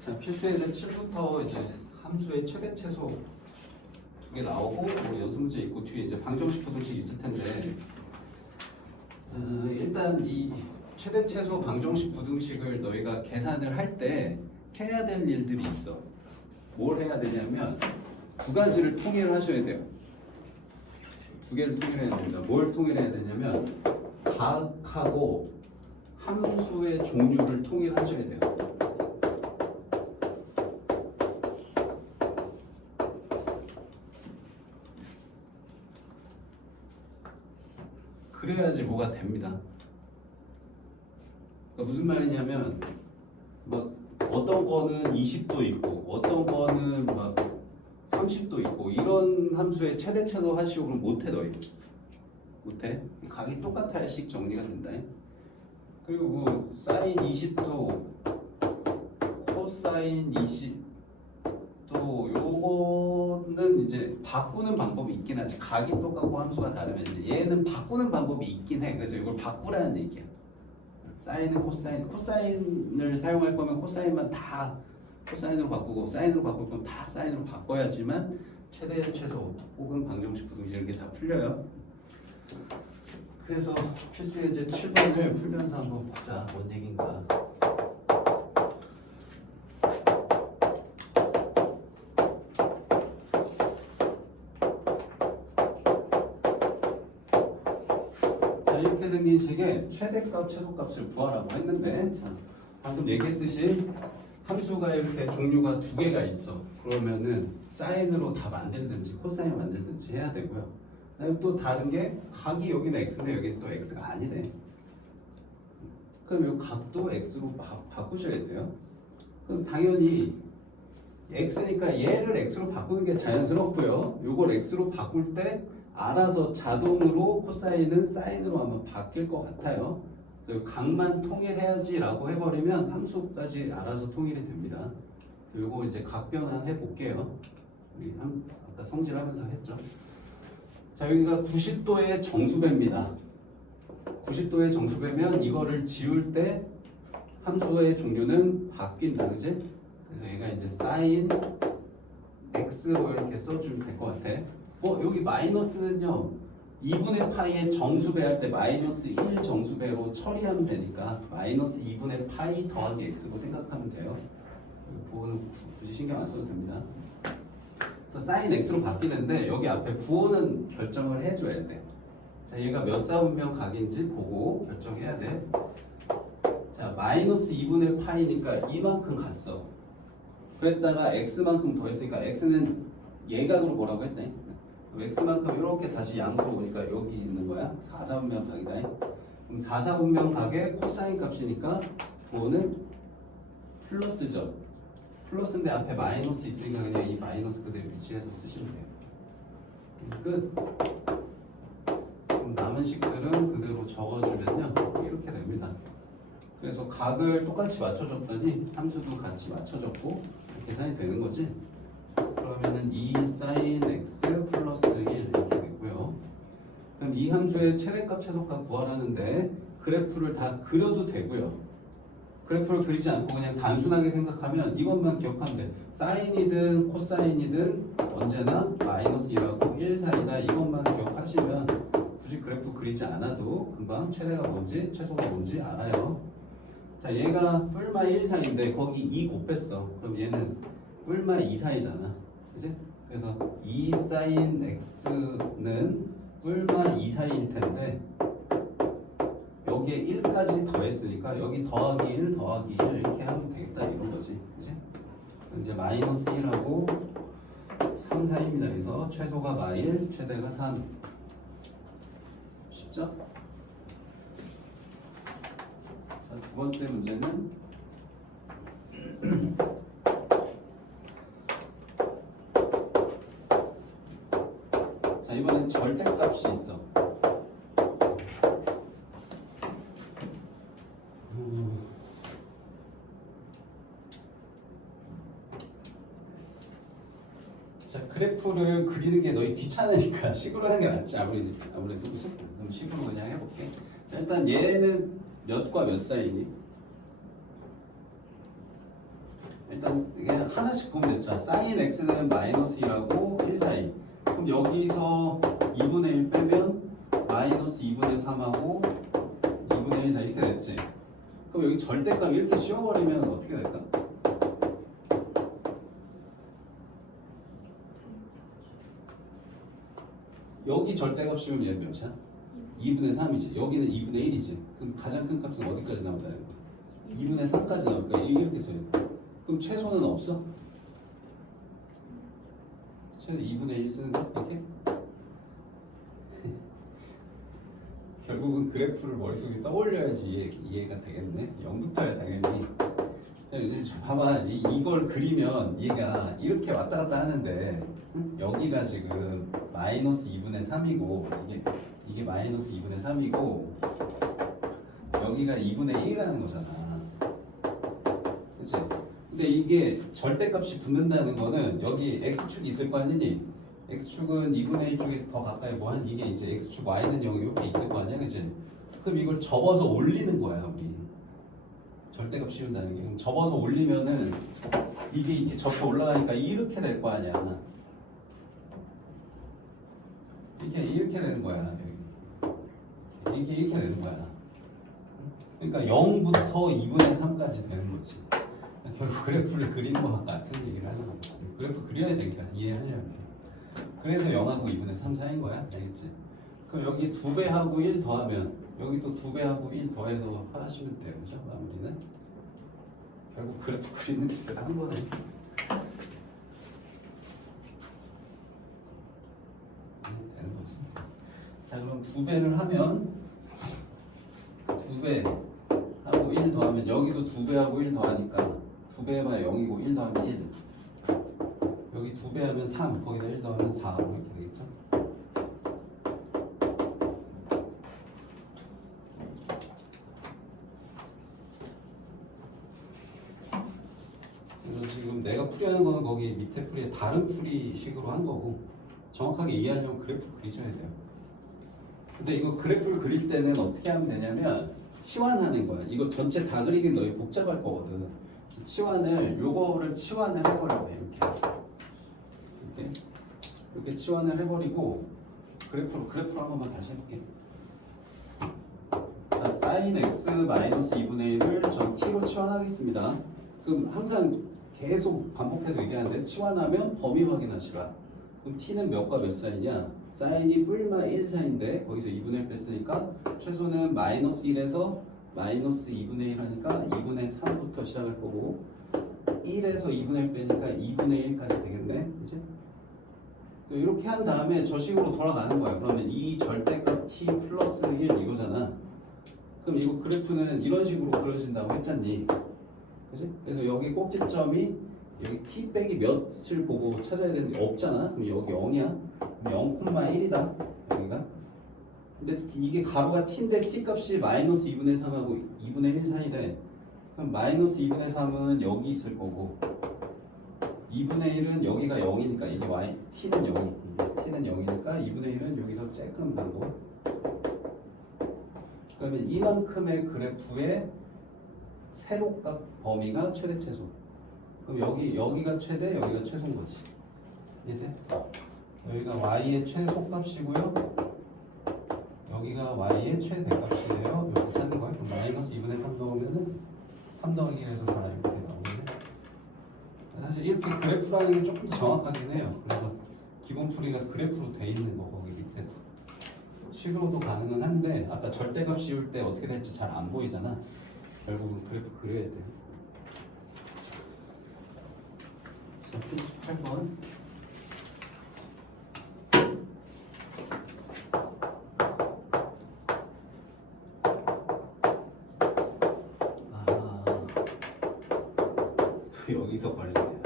자, 필수예제 7부터 이제 함수의 최대 최소 두 개 나오고 뭐 연습 문제 있고 뒤에 이제 방정식 부등식 있을 텐데 일단 이 최대 최소 방정식 부등식을 너희가 계산을 할 때 해야 될 일들이 있어. 뭘 해야 되냐면 두 가지를 통일을 하셔야 돼요. 두 개를 통일해야 됩니다. 뭘 통일해야 되냐면 각하고 함수의 종류를 통일하셔야 돼요. 그래야지 뭐가 됩니다. 그러니까 무슨 말이냐면 막 어떤 거는 20도 있고 어떤 거는 막 30도 있고 이런 함수의 최대 최소 하시고 그럼 못해 너희. 못해. 각이 똑같아야 식 정리가 된다. 그리고 뭐 사인 20도 코사인 20도 요거는 이제 바꾸는 방법이 있긴 하지. 각이 똑같고 함수가 다르면 이제 얘는 바꾸는 방법이 있긴 해. 그래서 이걸 바꾸라는 얘기야. 사인은 코사인을 사용할 거면 코사인만 다 코사인으로 바꾸고 사인으로 바꿀 거면 다 사인으로 바꿔야지만 최대 최소 혹은 방정식 부등 이런 게 다 풀려요. 그래서 필수예제 7번을 풀면서 한번 보자. 뭔 얘기인가. 자, 이렇게 생긴 식의 최대값, 최소값을 구하라고 했는데 자, 방금 얘기했듯이 함수가 이렇게 종류가 두 개가 있어. 그러면은 사인으로 다 만들든지 코사인 만들든지 해야 되고요. 그다음에 또 다른 게 각이 여기는 x인데 여기는 또 x가 아니네. 그럼 이 각도 x로 바꾸셔야 돼요. 그럼 당연히 x니까 얘를 x로 바꾸는 게 자연스럽고요. 요걸 x로 바꿀 때 알아서 자동으로 코사인은 사인으로 아마 바뀔 것 같아요. 그래서 각만 통일해야지라고 해버리면 함수까지 알아서 통일이 됩니다. 요거 이제 각 변환 해볼게요. 우리 아까 성질하면서 했죠. 자, 여기가 90도의 정수배입니다. 90도의 정수배면 이거를 지울 때 함수의 종류는 바뀐다, 그지? 그래서 얘가 이제 sin x로 이렇게 써주면 될 것 같아. 여기 마이너스는요, 2분의 파이의 정수배 할 때 마이너스 1 정수배로 처리하면 되니까 마이너스 2분의 파이 더하기 x로 생각하면 돼요. 부호는 굳이 신경 안 써도 됩니다. 그래서 sin x로 바뀌는데 여기 앞에 부호는 결정을 해줘야 돼. 자, 얘가 몇 사분면 각인지 보고 결정해야 돼. 자, 마이너스 2분의 파이니까 이만큼 갔어. 그랬다가 x만큼 더했으니까 x는 예각으로 뭐라고 했대? x만큼 이렇게 다시 양수로 보니까 여기 있는 거야. 4사분면 각이다. 그럼 4사분면 각의 코사인 값이니까 부호는 플러스죠. 플러스인데 앞에 마이너스 있으니까 그냥 이 마이너스 그대로 위치해서 쓰시면 돼요. 끝. 그럼 남은 식들은 그대로 적어주면요 이렇게 됩니다. 그래서 각을 똑같이 맞춰줬더니 함수도 같이 맞춰줬고 계산이 되는 거지. 그러면은 2 sin x 플러스 1 이렇게 되고요. 그럼 이 함수의 최대값, 최소값 구하라는데 그래프를 다 그려도 되고요. 그래프를 그리지 않고 그냥 단순하게 생각하면 이것만 기억하면 돼. 사인이든 코사인이든 언제나 마이너스 1하고 1 사이다. 이것만 기억하시면 굳이 그래프 그리지 않아도 금방 최대가 뭔지 최소가 뭔지 알아요. 자, 얘가 뿔마 1 사이인데 거기 2 곱했어. 그럼 얘는 뿔마 2 사이잖아. 그치? 그래서 2 sin x는 뿔마 2 사이일 텐데 여기에 1까지 더했으니까 여기 더하기 1 더하기 1 이렇게 하면 되겠다 이런 거지. 그치? 이제 마이너스 1하고 3 사이입니다. 그래서 최소가 마1 최대가 3. 쉽죠? 자, 두 번째 문제는 자, 이번엔 절대값이 있어. 자, 그래프를 그리는 게 너희 귀찮으니까 식으로 하는 게 낫지. 아무래도 그치? 그럼 식으로 그냥 해볼게. 자, 일단 얘는 몇과 몇 사이니? 일단 이게 하나씩 보면 되죠. 자, sin x는 마이너스 1하고 1 사이. 그럼 여기서 2분의 1 빼면 마이너스 2분의 3하고 2분의 1 사이 이렇게 됐지. 그럼 여기 절대값 이렇게 씌워버리면 어떻게 될까? 여기 절대값 씌우면 얘는 몇이야? 2분의 3이지. 여기는 2분의 1이지. 그럼 가장 큰 값은 어디까지 나온다는 거야? 2분의 3까지 나올 거야. 이렇게 써야 돼. 그럼 최소는 없어? 최소 2분의 1 쓰는 거? 이렇게? 결국은 그래프를 머릿속에 떠올려야지 이해가 되겠네. 0부터야 당연히. 이제 봐봐. 이걸 그리면 얘가 이렇게 왔다 갔다 하는데 여기가 지금 마이너스 2분의 3이고 이게 마이너스 2분의 3이고 여기가 2분의 1이라는 거잖아. 그치? 근데 이게 절대값이 붙는다는 거는 여기 x축이 있을 거 아니니? x축은 2분의 1 쪽에 더 가까이 뭐한 이게 이제 x축 y는 0 이렇게 있을 거 아니야? 그치? 그럼 이걸 접어서 올리는 거야 우리. 절대값 씌운다는 게. 그럼 접어서 올리면은 이게 이렇게 접혀 올라가니까 이렇게 될 거 아니야. 이렇게 되는 거야. 이렇게 되는 거야. 그러니까 0부터 2분의 3까지 되는 거지. 결국 그래프를 그리는 거와 같은 얘기를 하는 거야. 그래프 그려야 되니까 이해하려면. 그래서 0하고 2분의 3 사이인 거야. 알겠지? 그럼 여기 2배하고 1 더하면 여기 또 2배하고 1 더해서 하시면 돼요. 그죠? 마무리는. 결국 그래프 그리는 짓을 한 거네. 되는 거지. 자, 그럼 2배를 하면 2배하고 1 더하면 여기도 2배하고 1 더하니까 2배 해봐야 0이고 1 더하면 1. 여기 2배 하면 3, 거기다 1 더하면 4 이렇게 되겠죠? 그래서 지금 내가 풀이하는 거는 거기 밑에 풀이에 다른 풀이식으로 한 거고 정확하게 이해하려면 그래프 그리셔야 돼요. 근데 이거 그래프를 그릴 때는 어떻게 하면 되냐면 치환하는 거야. 이거 전체 다 그리긴 너희 복잡할 거거든. 요거를 치환을 해버려. 이렇게 치환을 해버리고 그래프로 한 번만 다시 해볼게. 자, sin x 마이너스 2분의 1을 전 t로 치환하겠습니다. 그럼 항상 계속 반복해서 얘기하는데 치환하면 범위 확인하시라. 그럼 t는 몇과 몇 사이냐? sin이 뿔마 1 사이인데 거기서 2분의 1 뺐으니까 최소는 마이너스 1에서 마이너스 2분의 1 하니까 2분의 3부터 시작할 거고 1에서 2분의 1 빼니까 2분의 1까지 되겠네. 그치? 이렇게 한 다음에 저 식으로 돌아가는 거야. 그러면 이 절대값 t 플러스 1 이거잖아. 그럼 이거 그래프는 이런 식으로 그려진다고 했잖니. 그치? 그래서 여기 꼭지점이 여기 t 빼기 몇을 보고 찾아야 되는 게 없잖아. 그럼 여기 0이야. 0,1이다. 여기가. 근데 이게 가로가 t인데 t 값이 마이너스 2분의 3하고 2분의 1 사이래. 그럼 마이너스 2분의 3은 여기 있을 거고 2분의 1은 여기가 0이니까 이게 t는 0이고 t는 0이니까 2분의 1은 여기서 쬐끔 가고 그러면 이만큼의 그래프의 세로값 범위가 최대 최소. 그럼 여기가 최대, 여기가 최소인 거지. 이해돼? 여기가 y의 최소값이고요. 여기가 y의 최대값이래요. 이렇게 찾는 거예요. 그럼 마이너스 2분의 3 넣으면은 3 더하기 1에서 4 이렇게 나오네. 사실 이렇게 그래프라는 게 조금 더 정확하긴 해요. 그래서 기본 풀이가 그래프로 돼 있는 거 거기 밑에도. 식으로도 가능은 한데 아까 절대값 씌울 때 어떻게 될지 잘 안 보이잖아. 결국은 그래프 그려야 돼. 자, 18번. 또 여기서 걸리네.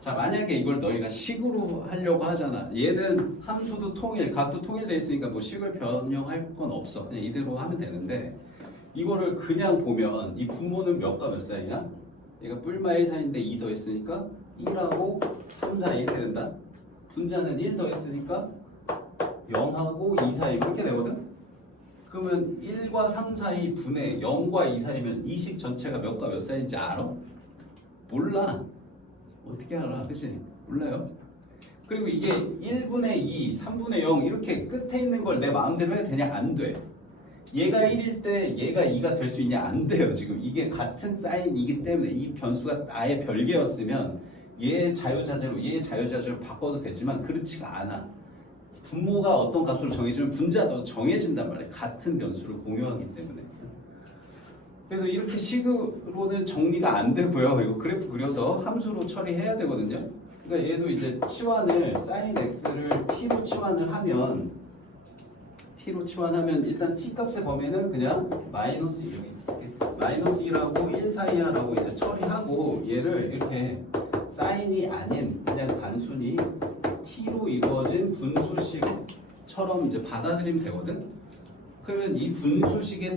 자, 만약에 이걸 너희가 식으로 하려고 하잖아. 얘는 함수도 값도 통일돼 있으니까 뭐 식을 변형할 건 없어. 그냥 이대로 하면 되는데 이거를 그냥 보면 이 분모는 몇과 몇 사이냐? 얘가 뿔마 1 사이인데 2 더했으니까 1하고 3 사이 이렇게 된다. 분자는 1 더했으니까 0하고 2 사이 이렇게 되거든. 그러면 1과 3 사이 분의 0과 2 사이면 이 식 전체가 몇과 몇 사이인지 알아? 몰라. 어떻게 알아? 그치? 몰라요. 그리고 이게 1분의 2, 3분의 0 이렇게 끝에 있는 걸 내 마음대로 해도 되냐? 안 돼. 얘가 1일 때 얘가 2가 될 수 있냐? 안 돼요. 지금 이게 같은 사인이기 때문에 이 변수가 아예 별개였으면 얘 자유자재로 바꿔도 되지만 그렇지가 않아. 분모가 어떤 값으로 정해지면 분자도 정해진단 말이야. 같은 변수를 공유하기 때문에. 그래서 이렇게 식으로는 정리가 안 되고요. 이거 그래프 그려서 함수로 처리해야 되거든요. 그러니까 얘도 이제 치환을 sin x를 t로 치환하면 일단 t 값의 범위는 그냥 마이너스 여기 있을게. 마이너스 1하고 1 사이야라고 이제 처리하고 얘를 이렇게 사인이 아닌 그냥 단순히 t로 이루어진 분수식처럼 이제 받아들이면 되거든. 그러면 이 분수식의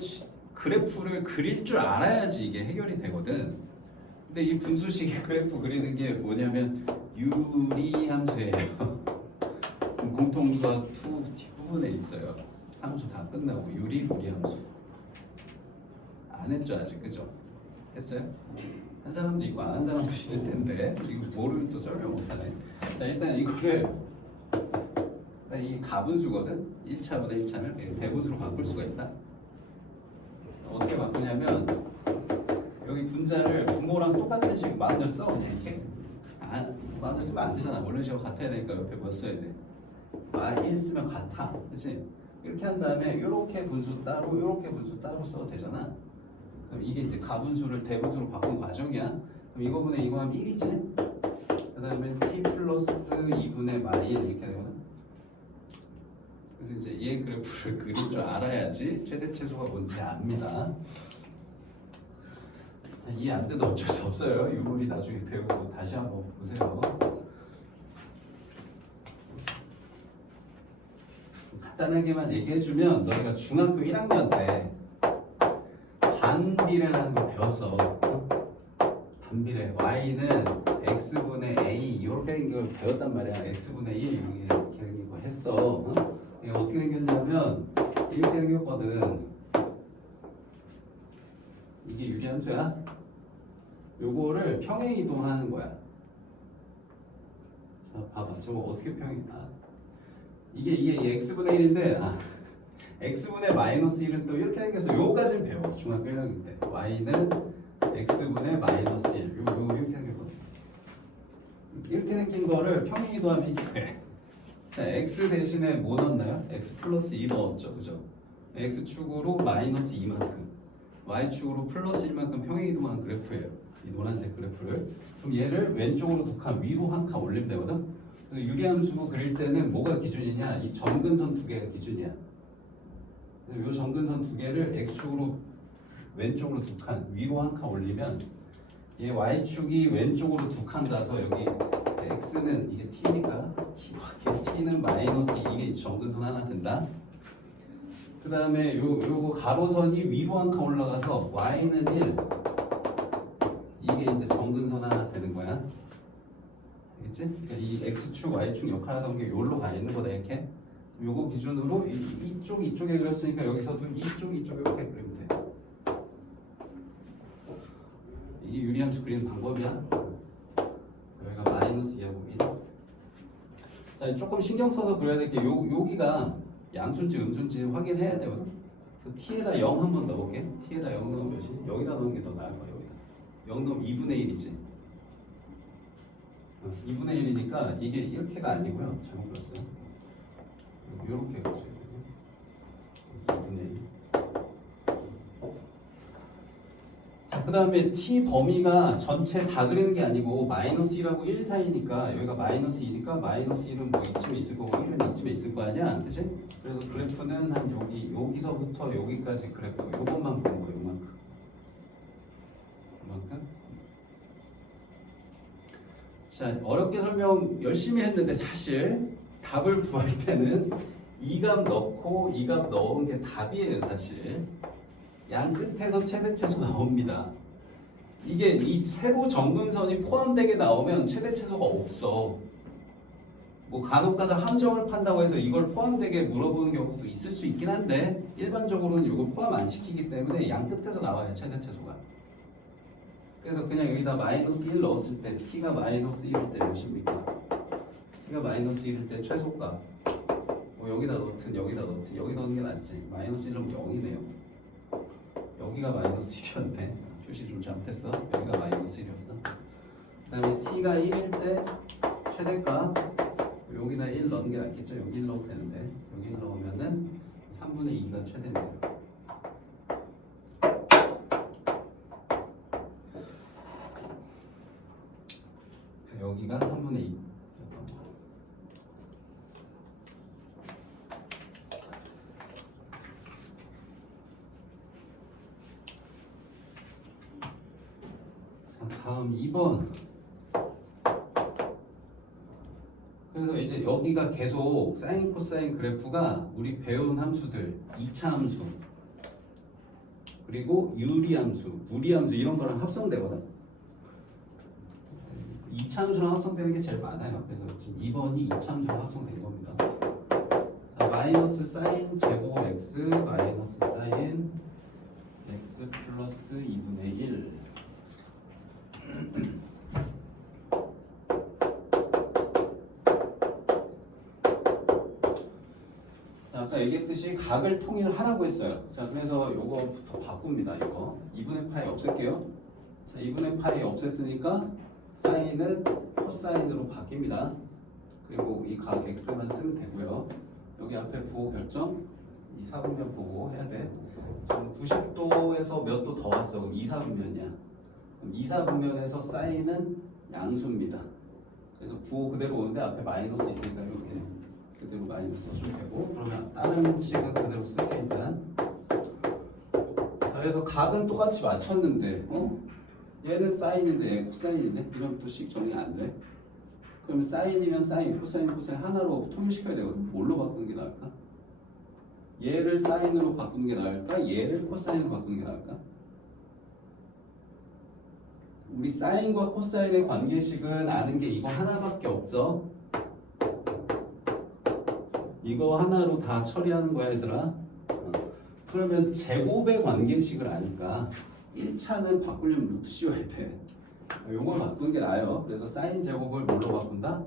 그래프를 그릴 줄 알아야지 이게 해결이 되거든. 근데 이 분수식의 그래프 그리는 게 뭐냐면 유리함수예요. 공통수학 2 뒷부분에 있어요. 함수 다 끝나고 무리함수. 안 했죠 아직, 그죠? 했어요? 한 사람도 있고 안 한 사람도 있을 텐데 이거 모르면 또 설명 못하네. 자, 일단 이거를 이 가분수거든. 1차보다 1차면 배분수로 바꿀 수가 있다. 어떻게 바꾸냐면 여기 분자를 분모랑 똑같은 식 마음대로 써. 그냥 이렇게 마음대로 쓰면 안 되잖아. 원래 식하고 같아야 되니까 옆에 뭐 써야 돼? 1 쓰면 같아. 그치? 이렇게 한 다음에 이렇게 분수 따로 이렇게 분수 따로 써도 되잖아. 그럼 이게 이제 가분수를 대분수로 바꾼 과정이야. 그럼 이거분의 이거 하면 1이지. 그 다음에 t 플러스 2분의 마이 이렇게 되거든. 그래서 이제 얘 그래프를 그릴 줄 알아야지 최대 최소가 뭔지 압니다. 이해 안 돼도 어쩔 수 없어요. 유물이 나중에 배우고 다시 한번 보세요. 간단하게만 얘기해주면 너희가 중학교 1학년 때 반비례라는 걸 배웠어. 반비례. y는 x분의 a 이렇게 된 걸 배웠단 말이야. x분의 1 이렇게 된 거 했어. 이게 어떻게 생겼냐면 이렇게 생겼거든. 이게 유리함수야. 요거를 평행 이동하는 거야. 자, 봐봐. 저거 어떻게 평행? 이게 x분의 1인데 x분의 마이너스 1은 또 이렇게 생겨서 요거까지는 배워. 중학교 1학년 때 y는 x분의 마이너스 1 요거 이렇게 생겼거든. 이렇게 생긴 거를 평행 이동하면 이게 돼. 자, x 대신에 뭐 넣었나요? x 플러스 2 넣었죠. 그죠? x축으로 마이너스 2만큼 y축으로 플러스 1만큼 평행 이동하는 그래프예요. 이 노란색 그래프를. 그럼 얘를 왼쪽으로 두 칸, 위로 한 칸 올리면 되거든. 유리함수 그릴 때는 뭐가 기준이냐? 이 점근선 두 개가 기준이야. 이 점근선 두 개를 x축으로 왼쪽으로 두 칸, 위로 한 칸 올리면 얘 y축이 왼쪽으로 두 칸 가서 여기 x는 이게 t니까 t는 마이너스 이게 점근선 하나 된다. 그 다음에 요거 가로선이 위로 한 칸 올라가서 y는 1 이게 이제 점근선 하나 되는 거야. 알겠지? 그러니까 이 x축, y축 역할하던 게 여기로 가 있는 거다 이렇게. 요거 기준으로 이쪽에 그렸으니까 여기서도 이쪽 이렇게 그리면 돼. 이게 유리함수 그리는 방법이야. 여기가 마이너스 2하고 1. 자, 조금 신경 써서 그려야 될 게 여기가 양수인지 음수인지 확인해야 되거든. 그래서 t에다 0 한번 넣어볼게. t에다 0 넣으면 몇이지? 여기다 넣는 게 더 나을 거야. 여기다 0 넣으면 2분의 1이지. 2분의 1이니까 이게 이렇게가 아니고요. 잘못 그렸어요. 이렇게 그렸어요. 2분의 1. 자, 그 다음에 t 범위가 전체 다 그리는 게 아니고 마이너스 1하고 1 사이니까 여기가 마이너스 2니까 마이너스 1은 뭐 이쯤에 있을 거고 1은 이쯤에 있을 거 아니야? 그치? 그래서 그래프는 한 여기서부터 여기까지 그래프 요것만 보는 거예요. 요만큼. 자, 어렵게 설명 열심히 했는데 사실 답을 구할 때는 이 값 넣고 이 값 넣은 게 답이에요. 사실 양 끝에서 최대최소 나옵니다. 이게 이 세로 정근선이 포함되게 나오면 최대최소가 없어. 뭐 간혹가다 함정을 판다고 해서 이걸 포함되게 물어보는 경우도 있을 수 있긴 한데 일반적으로는 이거 포함 안 시키기 때문에 양 끝에서 나와요, 최대 최소가. 그래서 그냥 여기다 마이너스 1 넣었을 때 t가 마이너스 1일 때 몇입니까? t가 마이너스 1일 때 최소값 뭐 여기다 넣든 여기다 넣든 여기 넣는 게 낫지. 마이너스 1 넣으면 0이네요. 여기가 마이너스 1이었네. 표시 좀 잘못했어. 여기가 마이너스 1이었어. 그 다음에 t가 1일 때 최대값 여기다 1 넣는 게 낫겠죠. 여기 1 넣어도 되는데 여기 1 넣으면은 3분의 2가 최대입니다. 여기가 3분의 2. 자, 다음 2번. 그래서 이제 여기가 계속 사인 코사인 그래프가 우리 배운 함수들 2차 함수 그리고 유리함수, 무리함수 이런 거랑 합성되거든. 2차 함수랑 합성되는 게 제일 많아요. 그래서 지금 2번이 2차 함수랑 합성된 겁니다. 자, 마이너스 사인 제곱 x 마이너스 사인 x 플러스 2분의 1. 자, 아까 얘기했듯이 각을 통일하라고 했어요. 자, 그래서 요거부터 바꿉니다. 이거 2분의 파이 없앨게요. 자, 2분의 파이 없앴으니까 사인은 코사인으로 바뀝니다. 그리고 이 각 x만 쓰면 되고요. 여기 앞에 부호 결정 이 사분면 보고 해야 돼. 지금 90도에서 몇 도 더 왔어. 그럼 2사분면이야. 그럼 2사분면에서 사인은 양수입니다. 그래서 부호 그대로 오는데 앞에 마이너스 있으니까 이렇게 그대로 마이너스 써주면 되고, 그러면 다른 식은 그대로 쓸게 일단. 자, 그래서 각은 똑같이 맞췄는데 얘는 사인인데 얘 코사인인데 이러면 또 식 정리 안 돼. 그러면 사인이면 사인, 코사인, 코사인 하나로 통일시켜야 되거든. 뭘로 바꾸는 게 나을까? 얘를 사인으로 바꾸는 게 나을까? 얘를 코사인으로 바꾸는 게 나을까? 우리 사인과 코사인의 관계식은 아는 게 이거 하나밖에 없어. 이거 하나로 다 처리하는 거야 얘들아. 그러면 제곱의 관계식을 아니까 1차는 바꾸려면 루트 씌워야 돼. 요걸 바꾸는 게 나아요. 그래서 사인 제곱을 뭘로 바꾼다?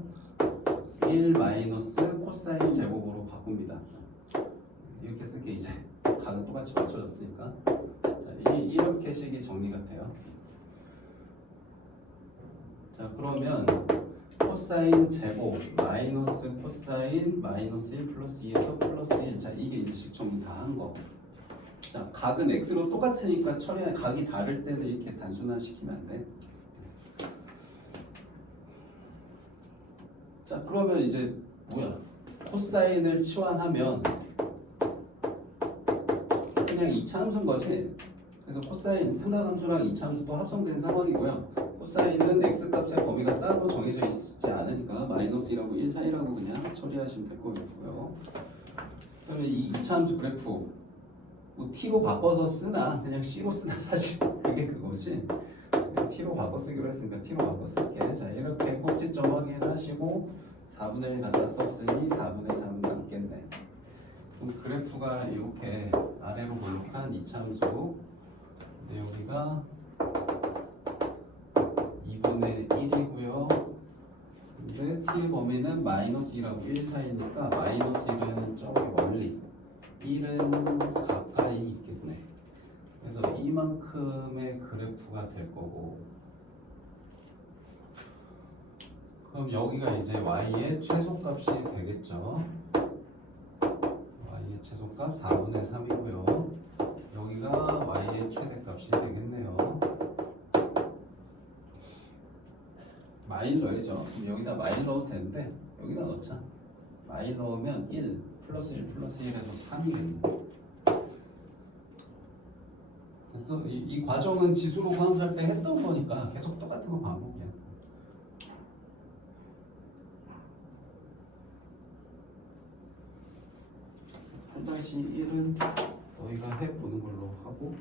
1 마이너스 코사인 제곱으로 바꿉니다. 이렇게 쓸게. 이제 각은 똑같이 맞춰졌으니까. 자, 이렇게 식이 정리가 돼요. 자, 그러면 코사인 제곱 마이너스 코사인 마이너스 1 플러스 2에서 플러스 1. 자, 이게 이제 식 정리 다 한 거. 자, 각은 x로 똑같으니까 처리한 각이 다를 때는 이렇게 단순화시키면 안 돼. 자, 그러면 이제 뭐야? 코사인을 치환하면 그냥 2차 함수인 거지. 그래서 코사인 삼각함수랑 2차 함수 또 합성된 상황이고요. 코사인은 x값의 범위가 따로 정해져 있지 않으니까 마이너스 1하고 1 사이라고 그냥 처리하시면 될 거고요. 그러면 이 2차 함수 그래프 뭐 t로 바꿔서 쓰나 그냥 c로 쓰나 사실 그게 그거지. t로 바꿔 쓰기로 했으니까 t로 바꿔 쓸게. 자, 이렇게 꼭지점 확인하시고 4분의 1 갖다 썼으니 4분의 3은 남겠네. 그럼 그래프가 이렇게 아래로 볼록한 2차 함수. 근데 여기가 2분의 1이고요. 근데 t의 범위는 마이너스 2하고 1 사이니까 마이너스 1은 저기 멀리 1은 가까이 있겠네. 그래서 이만큼의 그래프가 될 거고, 그럼 여기가 이제 y의 최소값이 되겠죠. y의 최소값 4분의 3이고요. 여기가 y의 최대값이 되겠네요. 마일 넣어야죠. 여기다 마일 넣어도 되는데 여기다 넣자. 마일 넣으면 1 플러스 1 플러스 1에서 3이겠네. 그래서 이 과정은 지수로 함수할 때 했던 거니까 계속 똑같은 거 반복이야. 한 다시 1은 너희가 해보는 걸로 하고